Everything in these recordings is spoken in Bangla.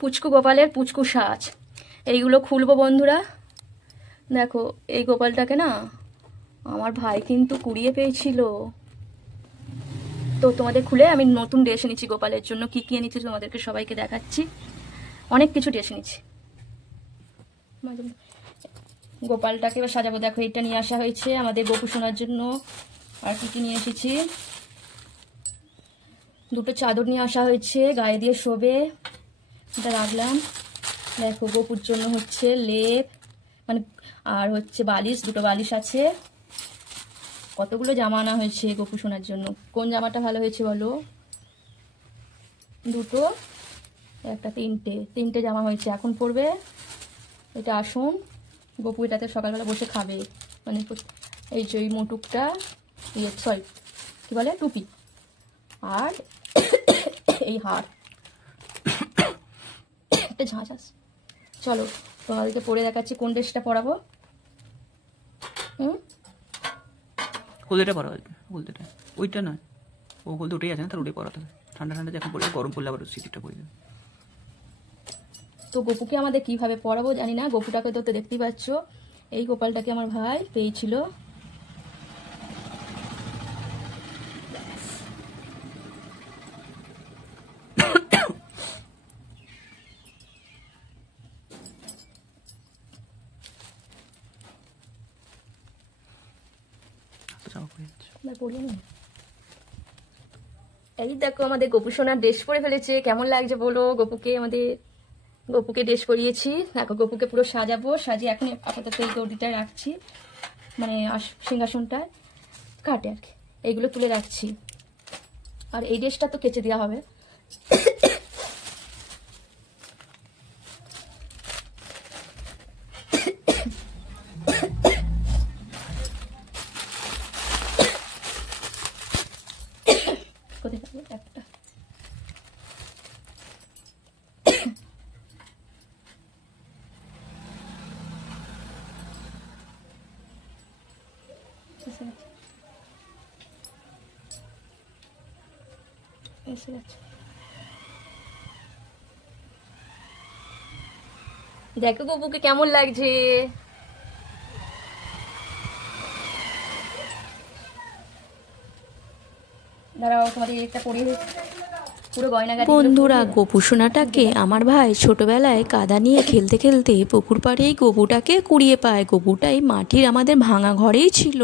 পুচকু গোপালের পুচকু সাজ। এইগুলো খুলবো বন্ধুরা। দেখো এই গোপালটাকে না আমার ভাই কিন্তু কুড়িয়ে পেয়েছিল। তো তোমাদের খুলে আমি নতুন ড্রেস এনেছি গোপালের জন্য। কি কি এনেছি তোমাদেরকে সবাইকে দেখাচ্ছি। অনেক কিছু ড্রেস এনেছি। গোপালটাকে এবার সাজাবো। দেখো এটা নিয়ে আসা হয়েছে আমাদের গোপু সোনার জন্য। আর কি কি নিয়ে এসেছি, দুটো চাদর নিয়ে আসা হয়েছে গায়ে দিয়ে শোবে, এটা রাখলাম। দেখো গোপুর জন্য হচ্ছে লেপ মানে আর হচ্ছে বালিশ, দুটো বালিশ আছে। কতগুলো জামা আনা হয়েছে গোপু সোনার জন্য। কোন জামাটা ভালো হয়েছে বলো? দুটো, একটা, তিনটে জামা হয়েছে। এখন পরবে এটা আসুন। গোপু এটাতে সকালবেলা বসে খাবে, মানে এই যে এই মোটুকটা, সরি কি বলে, টুপি, আর এই হার, একটা ঝাঁঝ আছে। চলো তোমাদেরকে পরে দেখাচ্ছি কোন ড্রেসটা পরাবো। হলদেটা পরা, হলদেটা ওইটা নয়, ও হলদে ওটাই আছে না, তার ওটাই পরাতে হবে। ঠান্ডা ঠান্ডা যখন পড়ে, গরম পড়লে আবার সিটিটা পড়ে যাবে। তো গোপুকে আমাদের কিভাবে পরাবো জানি না। গোপুটাকে তো দেখতেই পাচ্ছ, এই গোপালটাকে আমার ভাই পেয়েছিল। এই দেখো আমাদের গোপু সোনার ড্রেস পরে ফেলেছে। কেমন লাগছে বলো গোপুকে? গোপুকে ড্রেস করিয়েছি। দেখো গোপুকে পুরো সাজাবো। সাজিয়ে এখন আপাতত এই গৌরিটা রাখছি, মানে সিংহাসনটায় কাটে আর কি, এইগুলো তুলে রাখছি। আর এই ড্রেসটা তো কেচে দেওয়া হবে। কোথায় যাবে একটা, দেখো গোপুকে কেমন লাগছে। দাঁড়াও তোমাদের একটা পরিয়ে বন্ধুরা, গোপু সোনাটাকে আমার ভাই ছোটবেলায় কাদা নিয়ে খেলতে খেলতে পুকুর পাড়ে এই গপুটাকে কুড়িয়ে পায়। গপুটাই মাটির আমাদের ভাঙা ঘরেই ছিল।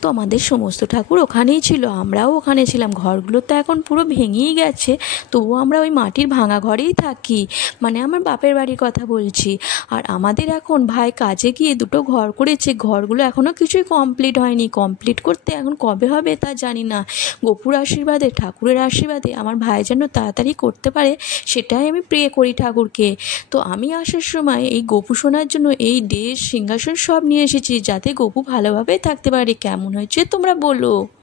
তো আমাদের সমস্ত ঠাকুর ওখানেই ছিল, আমরাও ওখানে ছিলাম। ঘরগুলো তো এখন পুরো ভেঙেই গেছে, তবুও আমরা ওই মাটির ভাঙা ঘরেই থাকি, মানে আমার বাপের বাড়ির কথা বলছি। আর আমাদের এখন ভাই কাজে গিয়ে দুটো ঘর করেছে, ঘরগুলো এখনও কিছুই কমপ্লিট হয়নি। কমপ্লিট করতে এখন কবে হবে তা জানি না। গপুর আশীর্বাদে, ঠাকুরের আশীর্বাদে আমার ভাই যেন তাড়াতাড়ি করতে পারে, সেটাই আমি প্রে করি ঠাকুরকে। তো আমি আসার সময় এই গপু সোনার জন্য এই ড্রেস, সিংহাসন সব নিয়ে এসেছি, যাতে গপু ভালোভাবে থাকতে পারে। কেমন হয়েছে তোমরা বলো।